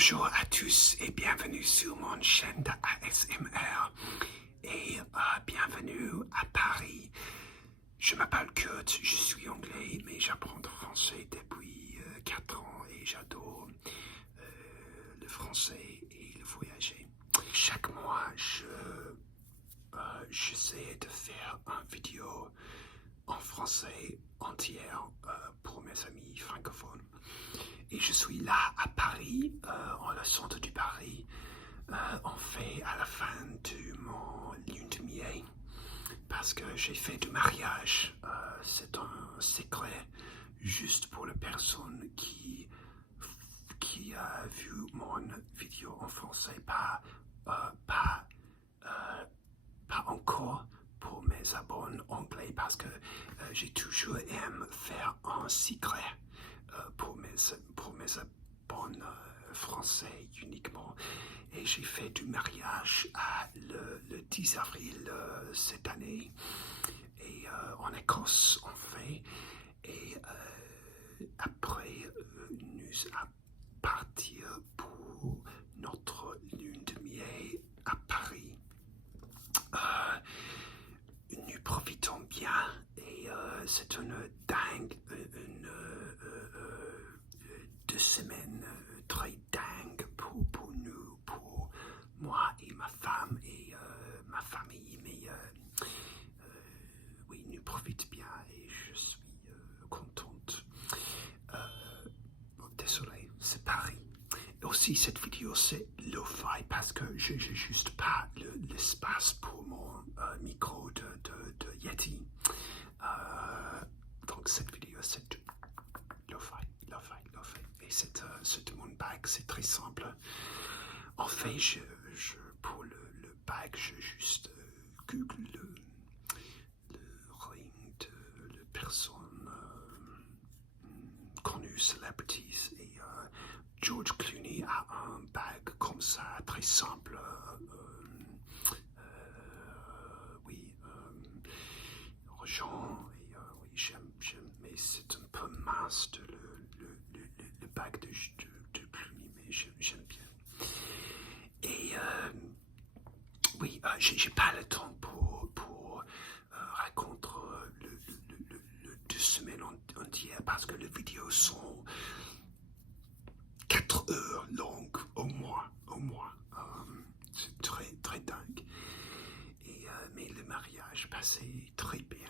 Bonjour à tous et bienvenue sur mon chaîne de ASMR et bienvenue à Paris. Je m'appelle Kurt, je suis anglais mais j'apprends le français depuis 4 ans et j'adore le français et le voyager. Chaque mois, j'essaie de faire une vidéo en français entière pour mes amis francophones. Et je suis là à Paris, en le centre du Paris. On fait à la fin de mon lune de miel parce que j'ai fait du mariage. C'est un secret juste pour les personnes qui a vu mon vidéo en français, pas encore pour mes abonnés anglais parce que j'ai toujours aimé faire un secret pour mes abonnés français uniquement. Et j'ai fait du mariage le 10 avril cette année et en Écosse on fait. Et après nous allons partir pour notre lune de miel à Paris. Nous profitons bien et c'est une dingue, 2 semaines très dingue pour nous, pour moi et ma femme et ma famille. Mais oui, nous profitons bien et je suis contente. Désolé, c'est Paris. Et aussi, cette vidéo, c'est lo-fi parce que j'ai juste pas l'espace pour mon micro de Yeti. Donc, cette vidéo, c'est lo-fi. Et c'est mon bag, c'est très simple. En fait, pour le bag, je juste google le ring de la personne connue, celebrities, et George Clooney a un bag comme ça, très simple. Oui, argent, et oui, j'aime, mais c'est un peu mince le bag de Clooney, mais j'aime bien. Et oui, j'ai pas le temps pour raconter le 2 semaines entières parce que les vidéos sont 4 heures longues au moins. C'est très dingue. Et mais le mariage passait très bien.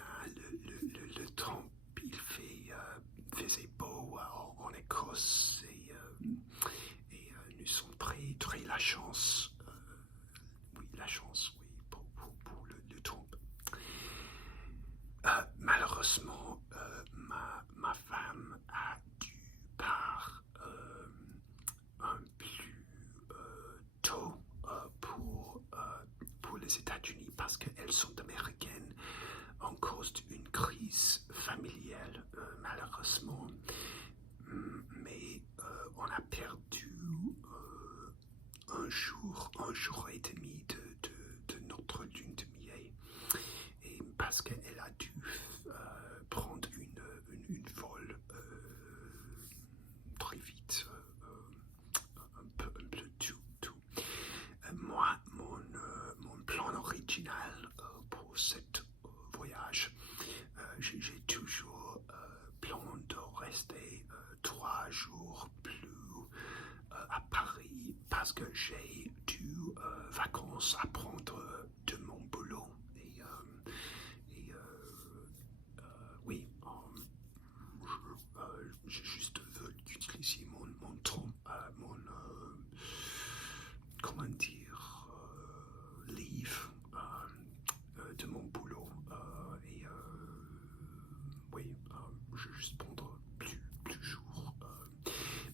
Le temps il faisait beau en Écosse et nous sommes très la chance. Oui, pour le temps. Malheureusement, ma femme a dû partir un plus tôt pour les États-Unis parce qu'elles sont américaines en cause d'une crise familiale, malheureusement. Mais on a perdu un jour et demi de notre lune de miel. Et parce qu'elle a dû prendre une vol très vite, un peu tout. Moi, mon plan original pour cet voyage, j'ai toujours plan de rester 3 jours plus à Paris parce que j'ai du vacances à prendre de mon boulot. Oui, je juste veux utiliser mon temps, comment dire, leave de mon boulot. Et oui, je vais juste prendre plus jours.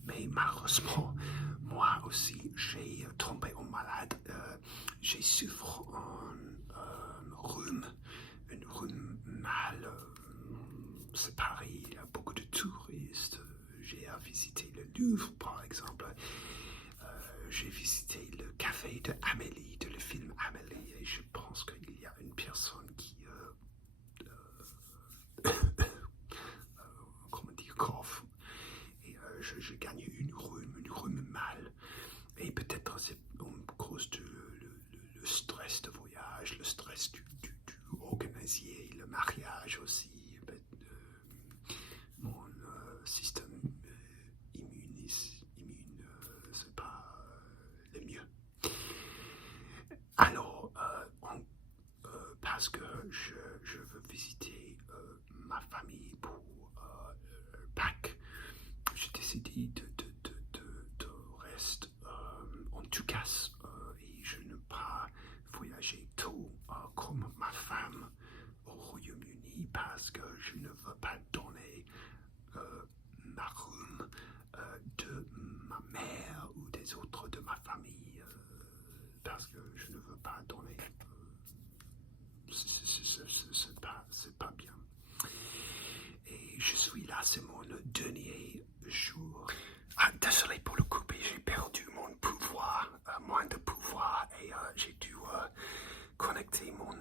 Mais malheureusement, moi aussi, j'ai tombé en malade. J'ai souffert une rhume mal. C'est Paris, il y a beaucoup de touristes. J'ai visité le Louvre, par exemple. J'ai visité le café de Amélie, de le film Amélie, et je pense qu'il y a une personne qui comment dire, cough. Et je gagne une rhume mal. reste du organiser le mariage aussi. Mon système immune, c'est pas le mieux. Alors, parce que je veux visiter ma famille pour Pâques, j'ai décidé de rester en tout cas et je ne pas voyager tôt comme ma femme au Royaume-Uni parce que je ne veux pas donner ma room de ma mère ou des autres de ma famille parce que je ne veux pas donner c'est pas bien. Et je suis là, c'est mon dernier jour. Ah, désolé pour le couper, j'ai perdu mon pouvoir, moins de pouvoir, et j'ai dû connecter mon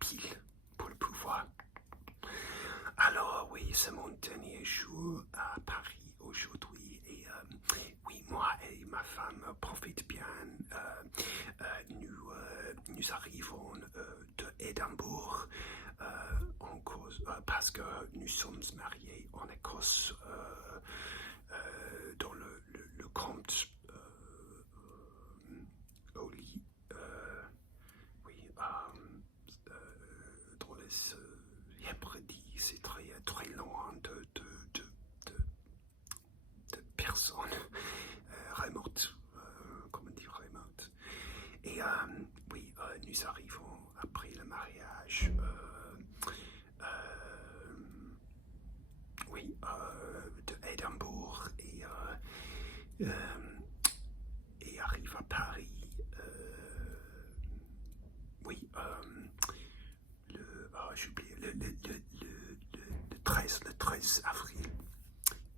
pile pour le pouvoir. Alors oui, c'est mon dernier jour à Paris aujourd'hui, et oui, moi et ma femme profitent bien. Nous arrivons de Édimbourg parce que nous sommes mariés en Écosse dans le comte au lit. Oui, dans les Hébrides, c'est très loin de personnes remotes, comment dire remote. Et oui, nous arrivons après le mariage. Oui, de Édimbourg et arrive à Paris. Oui, j'ai oublié le 13 avril.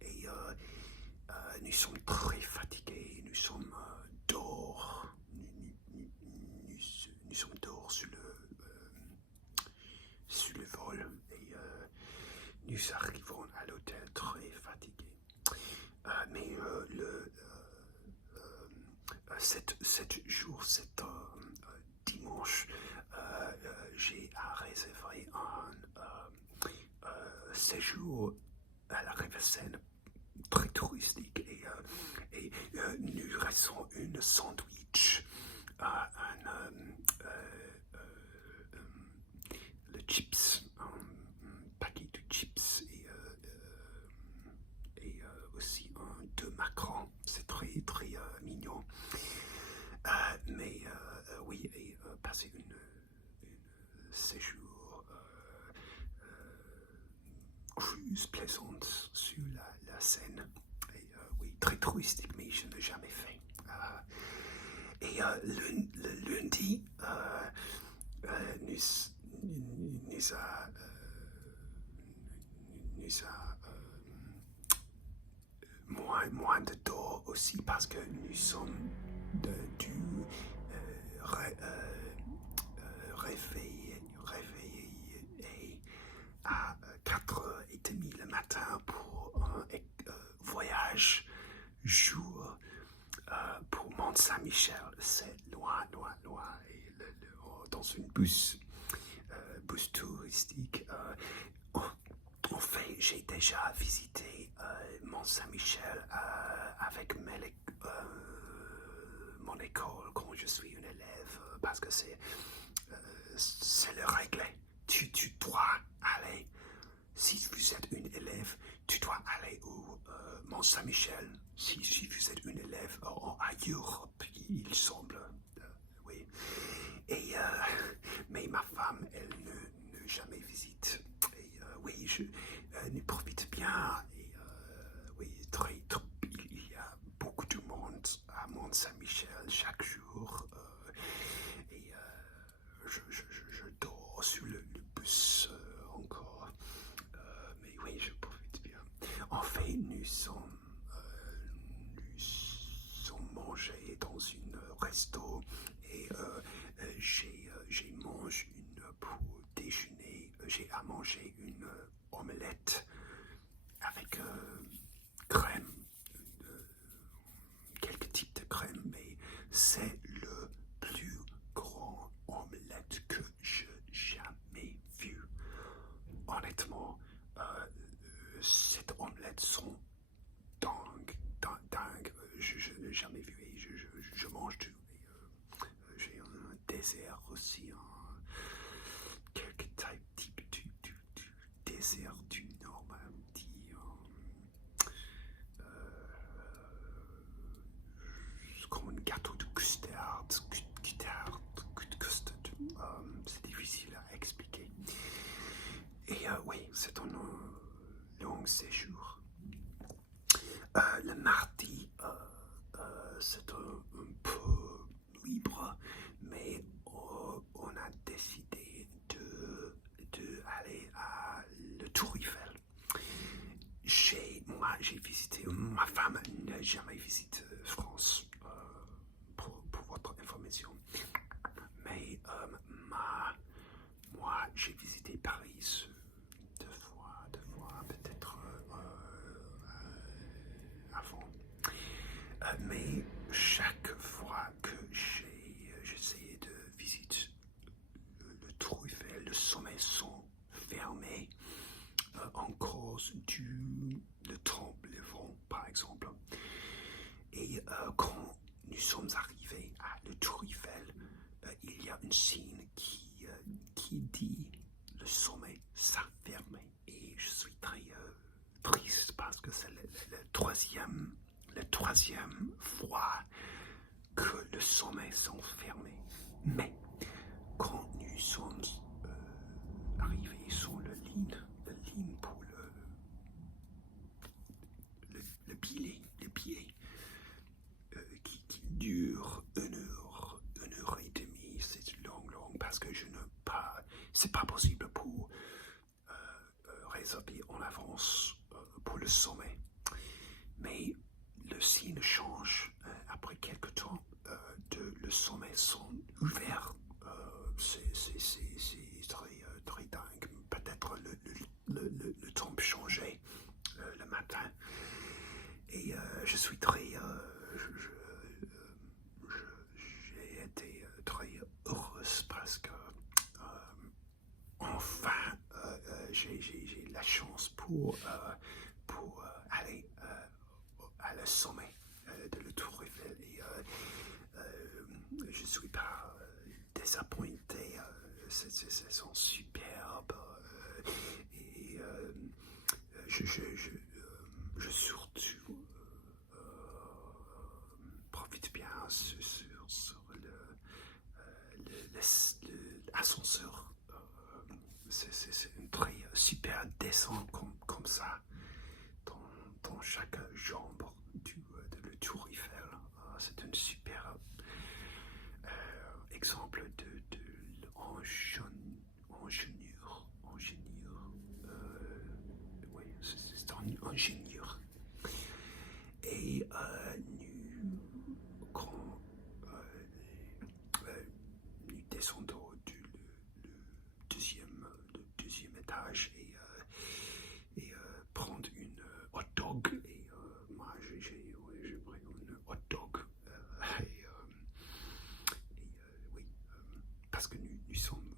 Et nous sommes très fatigués, nous sommes dehors. Nous sommes dehors sur le vol et nous arrivons à l'hôtel très fatigués. Mais cet jour, cet dimanche, j'ai réservé un séjour à la rive Seine très touristique et nous restons une sandwich, le chips, un paquet de chips et aussi deux macarons. C'est très très mignon. Mais oui, et passer une séjour cruise plaisante sur la Seine. Et oui, très touristique, mais je n'ai jamais fait. Et le lundi, nous a moins de temps aussi parce que nous sommes dû réveiller à 4h30 le matin pour un voyage jour pour Mont-Saint-Michel. C'est loin. Et dans une bus touristique. En fait, j'ai déjà visité Mont-Saint-Michel avec mon école quand je suis un élève parce que c'est le règle. Tu dois aller, si vous êtes une élève, tu dois aller au Mont-Saint-Michel. Si vous êtes une élève ailleurs, il semble, oui. Et mais ma femme, elle ne jamais visite. Et oui, je ne profite bien. Et oui, il y a beaucoup de monde à Mont-Saint-Michel chaque jour. Et je dors sur le bus encore. Mais oui, je profite bien. En fait, nous sommes mangés dans une resto et j'ai mangé pour déjeuner. J'ai à manger une omelette avec crème, quelques types de crème, mais c'est le plus grand omelette jamais visité France, pour votre information. Mais moi, j'ai visité Paris deux fois peut-être avant. Mais chaque fois que j'essayais de visiter le Tour Eiffel, les sommets sont fermés en cause du tremblement, par exemple. Et quand nous sommes arrivés à le Tour Eiffel, il y a une signe qui dit le sommet s'est fermé. Et je suis très triste parce que c'est la troisième fois que le sommet sont fermés. Mais quand nous sommes arrivés sur la ligne pour le billet qui dure une heure et demie, c'est long parce que c'est pas possible pour réserver en avance pour le sommet. Mais le signe change après quelques temps. Le sommet sont ouverts. C'est très dingue. Peut-être le temps changeait le matin. Et je suis très... j'ai été très heureuse parce que enfin j'ai la chance pour aller à le sommet de le Tour Eiffel. Et je suis pas désappointé. C'est sont superbes. Et je surtout profite bien sur l'ascenseur. C'est une très super descente comme ça dans chaque jambe de le Tour Eiffel. C'est un super exemple de ingénieur. Oui, c'est un ingénieur. Et quand nous descendons du deuxième étage et prendre une hot dog. Et moi, j'ai pris une hot dog. Oui, parce que nous sommes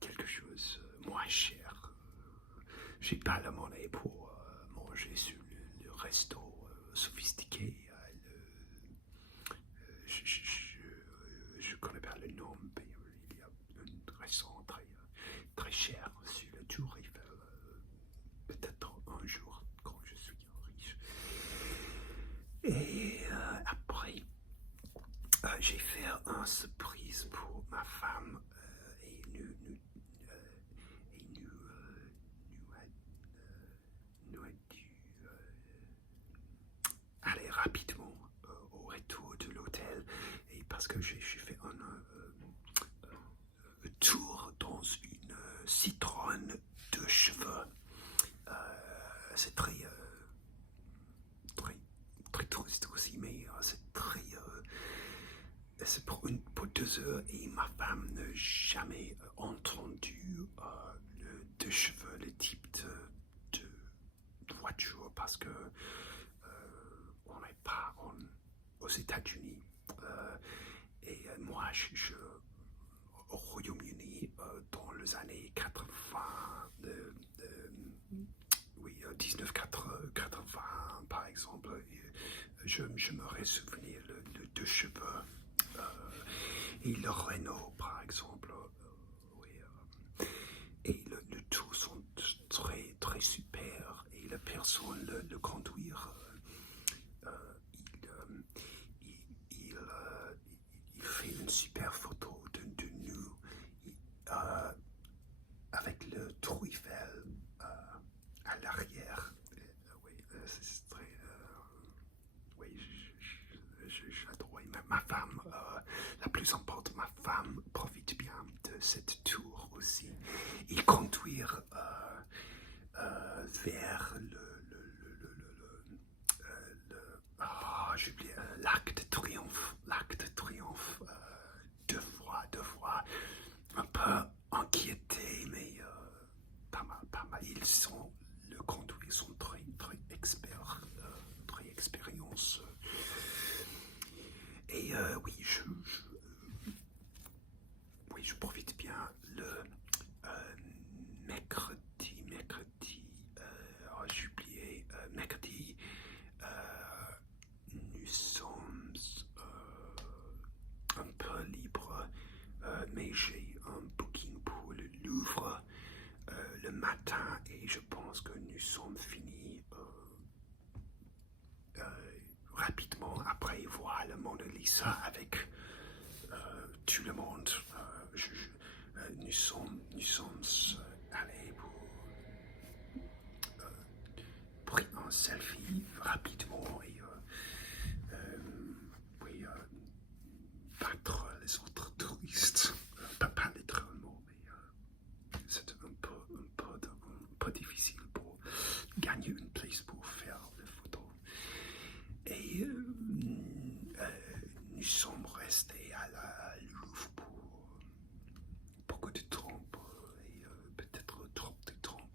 quelque chose moins cher. J'ai pas la monnaie pour manger sur le resto sophistiqué. Je connais pas le nom, mais il y a un restaurant très cher sur le Tour Eiffel. Peut-être un jour quand je suis riche. Et après, j'ai fait une surprise pour ma femme et nous a dû aller rapidement au retour de l'hôtel, et parce que j'ai fait un tour dans une Citroën de cheveux. C'est très touriste aussi, mais c'est pour 2 heures, et ma femme n'a jamais entendu le de cheveux, le type de voiture, parce que on n'est pas aux États-Unis. Et moi, je au Royaume-Uni dans les années 80, oui, 1980 par exemple. Je me souvenir le deux cheveux et le Renault par exemple. Oui, et le tout sont très super, et la personne le conduire. Il fait une super photo de nous avec le Tour Eiffel à l'arrière. Oui, c'est très... oui, j'adore. Ma femme, la plus importante, ma femme profite bien de cette tour aussi. Il conduire vers L'Arc de Triomphe, deux fois, un peu inquiété, mais pas mal. Le conduit sont très experts, très expérience. Et oui, je profite bien le mercredi, j'ai oublié, mercredi, nous sommes un peu libres, mais j'ai un booking pour le Louvre le matin et je pense que nous sommes finis rapidement après voir le Mona Lisa avec tout le monde. Nous sommes allés pour un selfie rapidement et oui, battre les autres touristes. Pas littéralement, mais c'est un peu difficile pour gagner une place pour faire les photos. Et nous sommes restés à la Louvre pour beaucoup de temps, et peut-être trop de temps.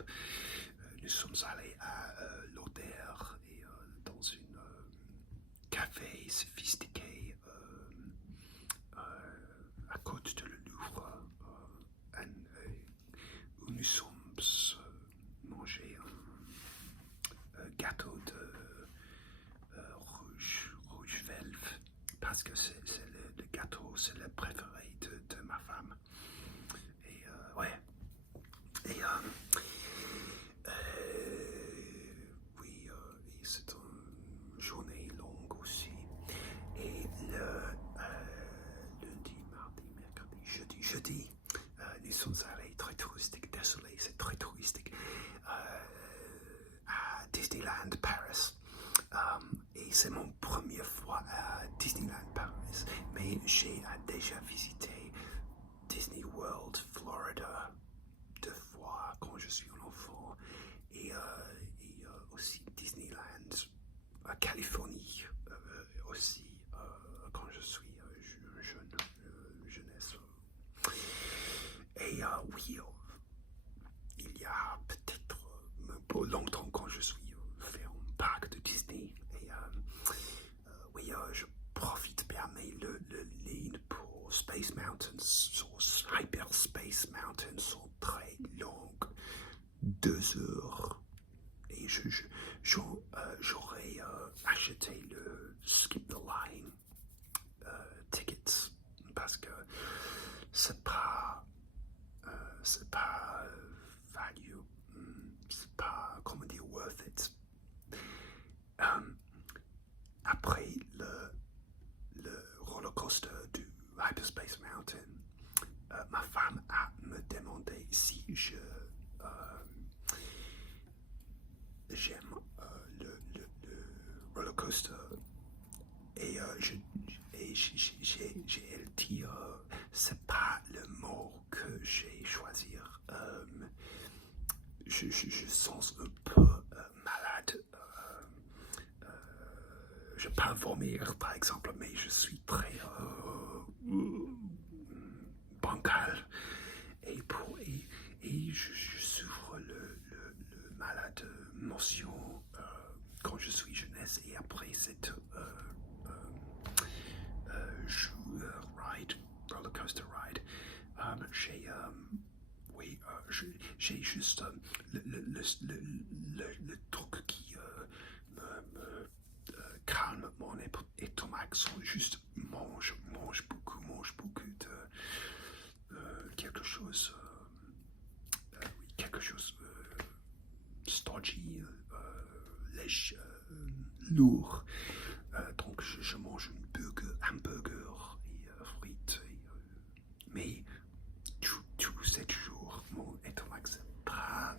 Nous sommes allés à l'Oder et dans une café sophistiqué à côté de le Louvre, où nous sommes mangé un gâteau de rouge velve, parce que c'est le gâteau, c'est le préféré de ma femme. Et ouais. Et oui, et c'est une journée longue aussi. Et le lundi, mardi, mercredi, jeudi, nous sommes allés très touristique. Désolé, c'est très touristique. À Disneyland Paris. Et c'est mon première fois à Disneyland Paris. Mais j'ai déjà visité Disney World Florida 2 fois quand je suis un enfant. Et aussi Disneyland Californie aussi quand je suis jeunesse. Et oui, il y a peut-être pas longtemps quand je suis fait un parc de Disney. Et oui, je profite bien, mais le ligne pour Space Mountains, Hyperspace Mountains sont très longues, 2 heures. Et j'aurais acheté le Skip the Line tickets parce que c'est pas value, c'est pas, comment dire, worth it. Après le roller coaster du Hyperspace Mountain, ma femme a me demandé si j'aime le roller coaster et j'ai dit c'est pas le mot que j'ai choisi. Je sens un peu malade. Je peux pas vomir par exemple, mais je suis très bancal et je souffre le malade motion quand je suis jeunesse et après cette roller coaster ride, j'ai juste le truc qui me calme mon estomac, sont juste mange beaucoup de quelque chose stodgy, léger, lourd. Donc je mange un burger et frites. Mais tous 7 jours, mon estomac c'est pas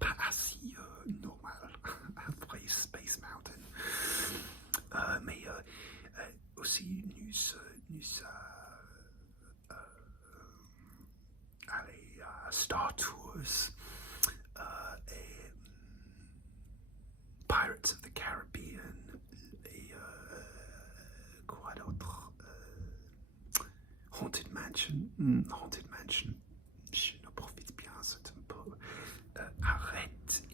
assez normal après Space Mountain. Mais aussi nous aller à Star Tours et Pirates of the Caribbean Haunted Mansion, je ne profite bien, c'est un peu arrête,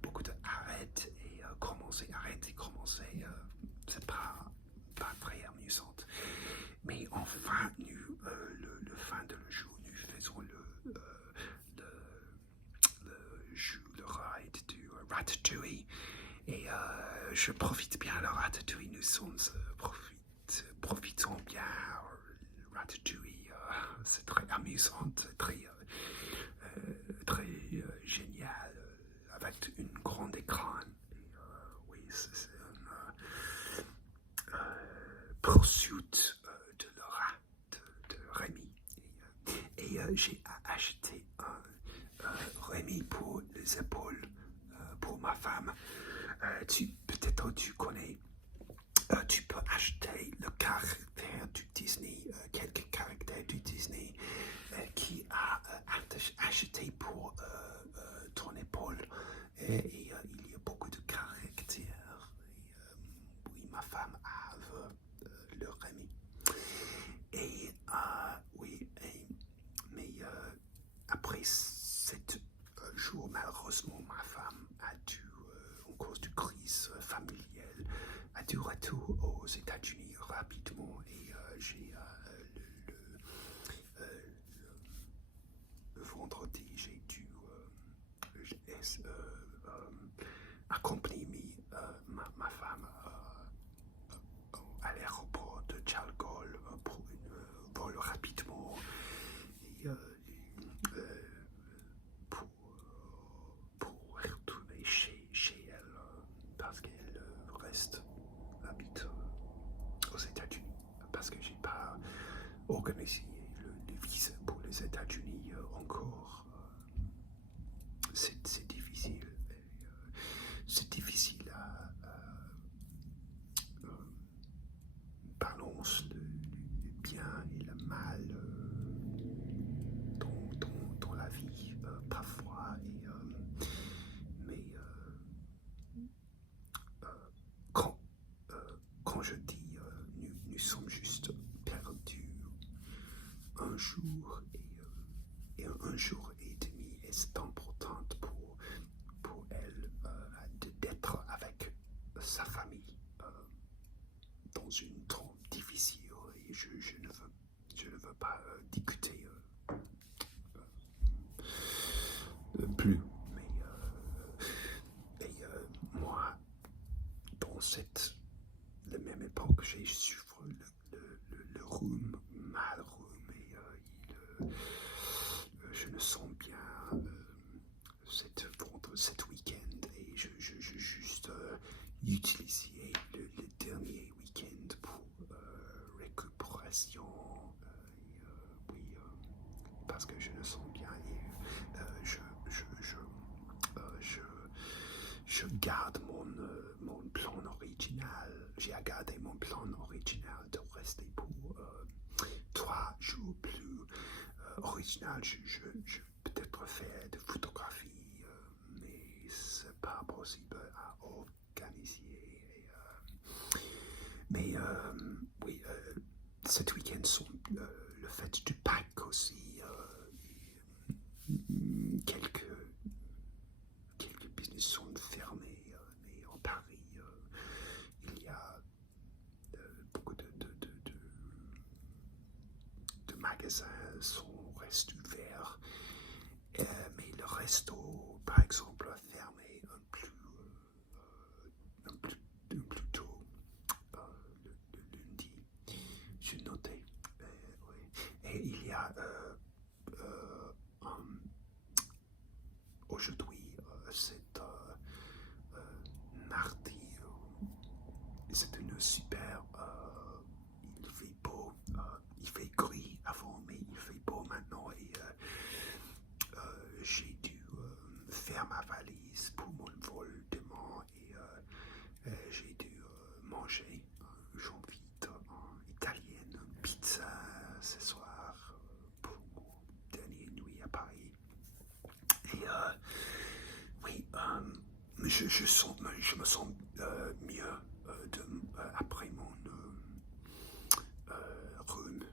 beaucoup de arrête et commencer, arrête et commencer, c'est pas très amusante. Mais enfin, le fin de le jour, nous faisons le ride du Ratatouille. Et je profite bien le Ratatouille. Nous sommes profitons bien. Le Ratatouille, c'est très amusant, c'est très génial, avec une grande écran. Et, oui, c'est un poursuite de Laura, de Rémi. Et j'ai acheté un Rémi pour les épaules pour ma femme. Peut-être tu connais, tu peux acheter le caractère du Disney, quelques caractères du Disney qui a acheté pour ton épaule. Et il y a beaucoup de caractères. Et, oui, ma femme a le Rémi. Et oui, mais après 7 jours, malheureusement, ma femme a dû, en cause de crise familiale, a dû retourner aux États-Unis rapidement. Et j'ai le vendredi, j'ai dû accompagner ma femme à l'aéroport de Charles de Gaulle pour un vol rapidement. Et, pour retourner chez elle parce qu'elle habite aux États-Unis parce que j'ai pas organisé le visa pour les États-Unis encore. C'est difficile. C'est difficile à balance le bien et le mal dans la vie parfois. Mais quand je dis nous sommes juste perdus un jour et un jour et demi, et c'est important pour elle d'être avec sa famille dans une temps difficile, et je ne veux pas discuter plus. Mais moi, dans la même époque, j'ai souffert le rhume, mal rhume, et je me sens bien cet week-end, et je juste utilisé le dernier week-end pour récupération. Oui, parce que je me sens bien, et je garde mon plan original. J'ai gardé mon plan original de rester pour 3 jours plus original. Je peut-être faire de photographie, mais c'est pas possible à organiser. Mais oui, cet week-end sont le fête du Pâques aussi. Quelques business sont fermés, mais en Paris, il y a beaucoup de magasins restent ouverts, mais le resto, par exemple, a fermé un plus tôt, le lundi. J'ai noté. Oui. Et il y a aujourd'hui, c'est mardi, c'est une super, il fait beau, il fait gris avant, mais il fait beau maintenant, et j'ai dû faire ma valise pour mon vol demain, et j'ai dû manger j'invite en italienne, pizza ce soir pour mon dernière nuit à Paris. Et oui, je me sens mieux après mon rhume.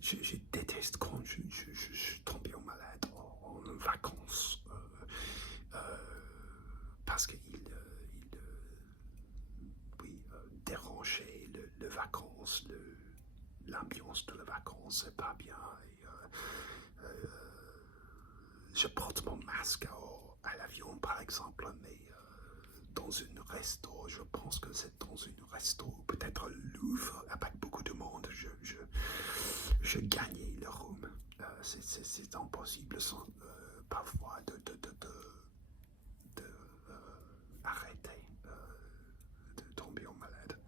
je déteste quand je suis tombé en malade en vacances parce qu'il oui, dérangeait le vacances, l'ambiance de la vacances, c'est pas bien. Je porte mon masque à l'avion, par exemple, mais dans une resto, je pense que c'est dans une resto, peut-être Louvre, avec beaucoup de monde, je gagnais le room. C'est impossible sans, parfois de arrêter de tomber en malade.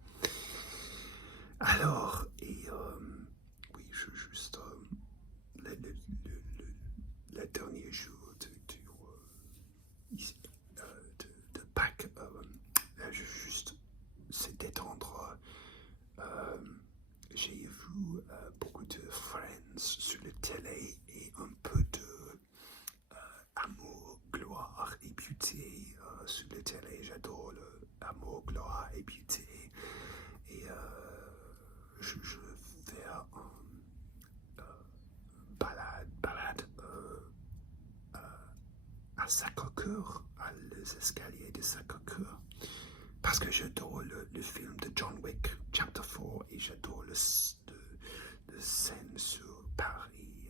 Alors, oui, je juste le dernier jour de Pâques, je juste se détendre. J'ai vu beaucoup de Friends sur la télé et un peu de Amour, Gloire et Beauté sur la télé. J'adore le Amour, Gloire et Beauté. Et je vais faire un balade à Sacré-Cœur, à les escaliers de Sacré-Cœur. Parce que j'adore le film de John Wick, Chapter 4, et j'adore le scène sur Paris,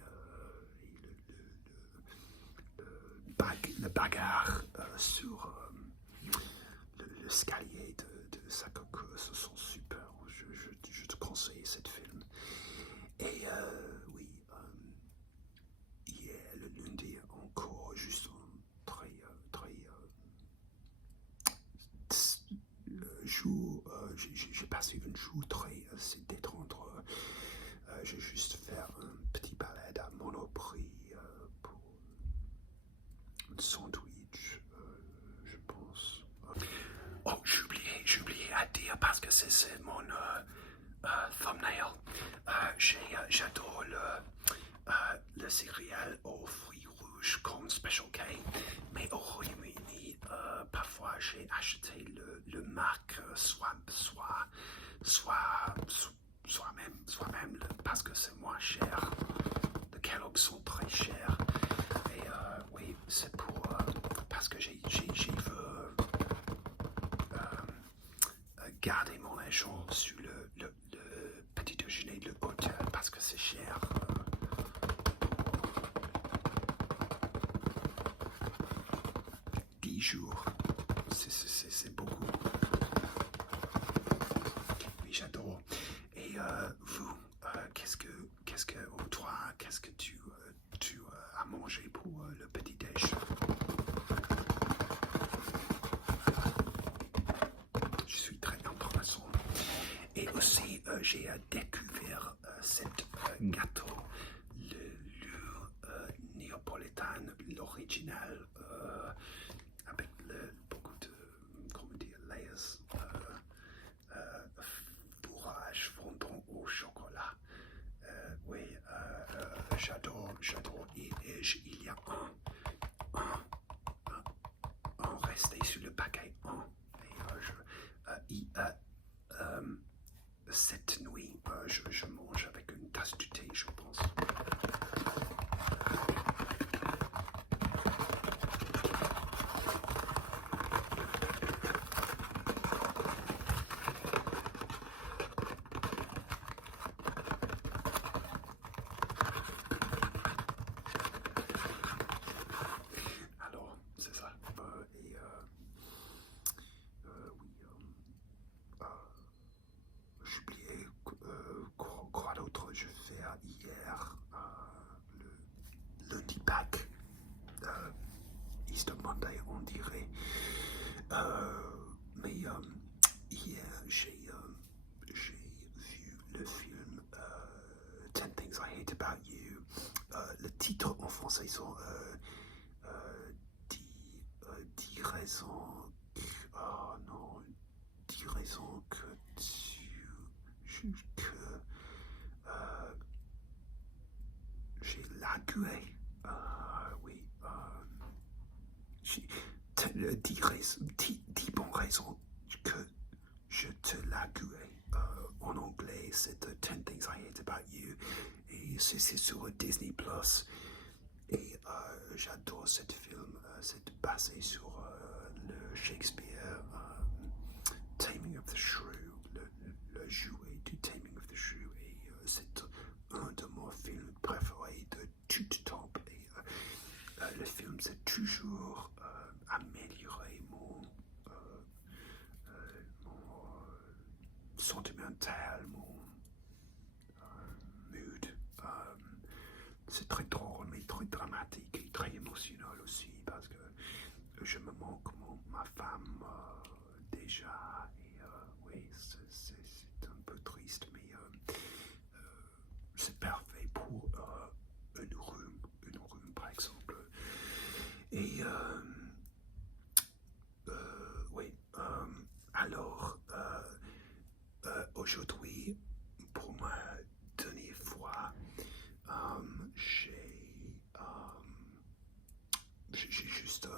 et le bagarre sur l'escalier de Sacré-Cœur. Ce sont super. Je te conseille cette film. Et oui, hier, le lundi, encore juste un très jour, j'ai passé un jour très détendre. J'ai juste fait un petit balade à Monoprix pour un sandwich, je pense. Oh, j'ai oublié à dire parce que c'est mon thumbnail. J'adore le céréal aux fruits rouges comme Special K, mais au Royaume-Uni, parfois j'ai acheté le marque soi-même parce que c'est moins cher. Les Kellogg's sont très chers. Et oui, c'est pour parce que j'ai veux garder mon argent sur le petit déjeuner de l'hôtel parce que c'est cher. 10 jours, c'est beaucoup. Oui, j'adore. Et vous, qu'est-ce que toi, qu'est-ce que tu as mangé pour le petit déj? Je suis très intéressant. Et aussi, j'ai découvert cet gâteau, le néapolitain, l'original, avec beaucoup de, comment dire, layers, fourrage fondant au chocolat. Oui, j'adore. Et il y a un resté sur le paquet. Et cette nuit, je mange avec une tasse de thé, je pense. Alors, c'est ça. J'ai oublié quoi d'autre je fais hier. Le lundi Pâques, Easter Monday, on dirait. Mais hier, j'ai vu le film 10 Things I Hate About You. Le titre en français sont 10 raisons. Oh non, 10 raisons que j'ai lagué. Oui. J'ai 10 bonnes raisons que je te l'avouerai. En anglais, c'est 10 Things I Hate About You. Et c'est sur Disney Plus. Et j'adore cette film. C'est basé sur le Shakespeare Taming of the Shrew, le jouet du Taming of the Shrew. Et c'est un de mes films préférés de tout temps. Et le film, c'est toujours amélioré mon sentimental, mon mood. C'est très drôle, mais très dramatique et très émotionnel aussi, parce que je me manque ma femme déjà, et oui, c'est un peu triste, mais c'est parfait pour une room, par exemple. Et oui, alors aujourd'hui, pour ma dernière fois, j'ai juste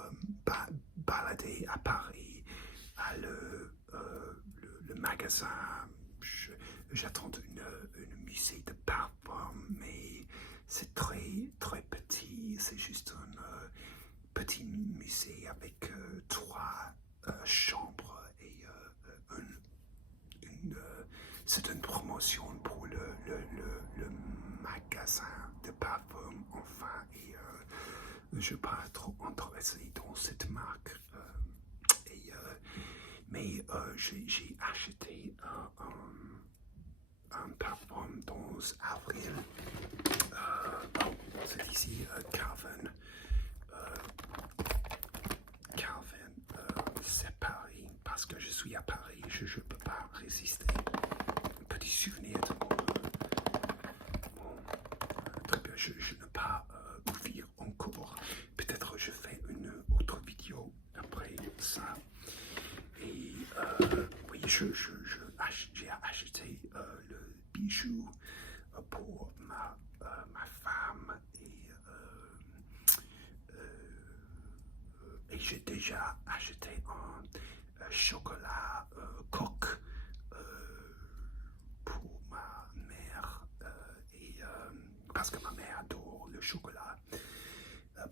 baladé à Paris, à le magasin. J'attends une musée de parfum, mais c'est très très petit. C'est juste un petit musée avec 3 chambres et c'est une promotion pour le magasin de parfum, enfin, et je ne suis pas trop intéressé dans cette marque. Mais j'ai acheté un parfum dans avril. C'est ici Calvin. C'est Paris, parce que je suis à Paris, je ne peux pas résister. Un petit souvenir de mon très bien, je ne peux pas ouvrir encore. Peut-être je fais une autre vidéo après ça. Et oui, j'ai acheté le bijou pour ma femme, et j'ai déjà acheté un chocolat coq pour ma mère, et parce que ma mère adore le chocolat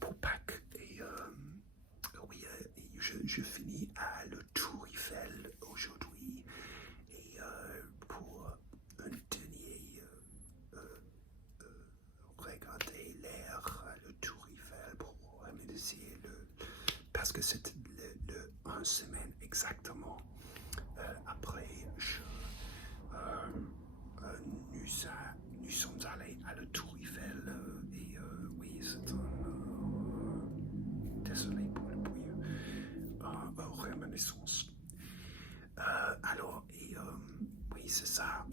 pour Pâques. Et oui, je finis à le Tour Eiffel aujourd'hui, et pour un dernier regarder l'air, le Tour Eiffel, pour remercier parce que c'était une semaine exactement après nous sommes allés à le Tour Eiffel, et oui, c'est désolé pour le bruit, reminiscence. Alors, et oui, c'est ça.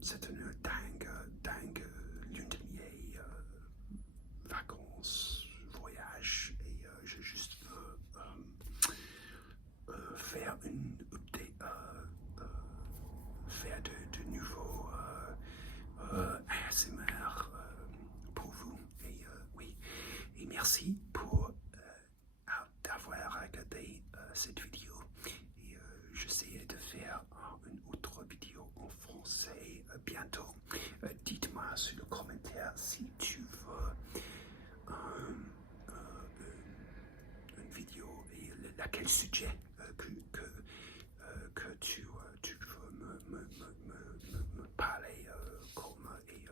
C'est une dingue lune de miel, vacances, voyage, et je juste faire une update, faire de nouveaux ASMR pour vous. Et oui, et merci pour d'avoir regardé cette vidéo. Et j'essaie de faire une autre vidéo en français bientôt. Dites-moi sur le commentaire si tu veux une vidéo, et laquelle sujet que tu veux me parler, comme, et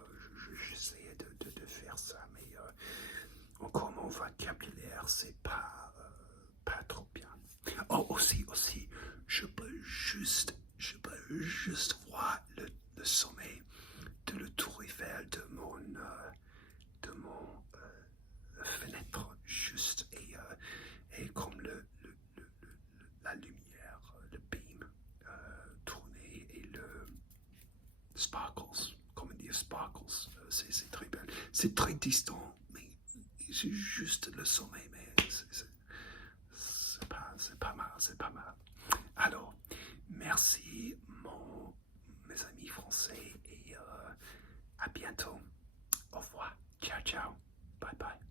j'essaie de faire ça, mais encore mon vocabulaire, c'est pas trop bien. Oh, aussi, je peux juste voir le sommet de le Tour Eiffel de mon fenêtre, juste, et comme la lumière, le beam tourner, et le sparkles, comment dire sparkles, c'est très belle. C'est très distant, mais c'est juste le sommet, mais c'est pas mal. Alors, merci mes amis français, et à bientôt. Au revoir. Ciao, ciao. Bye bye.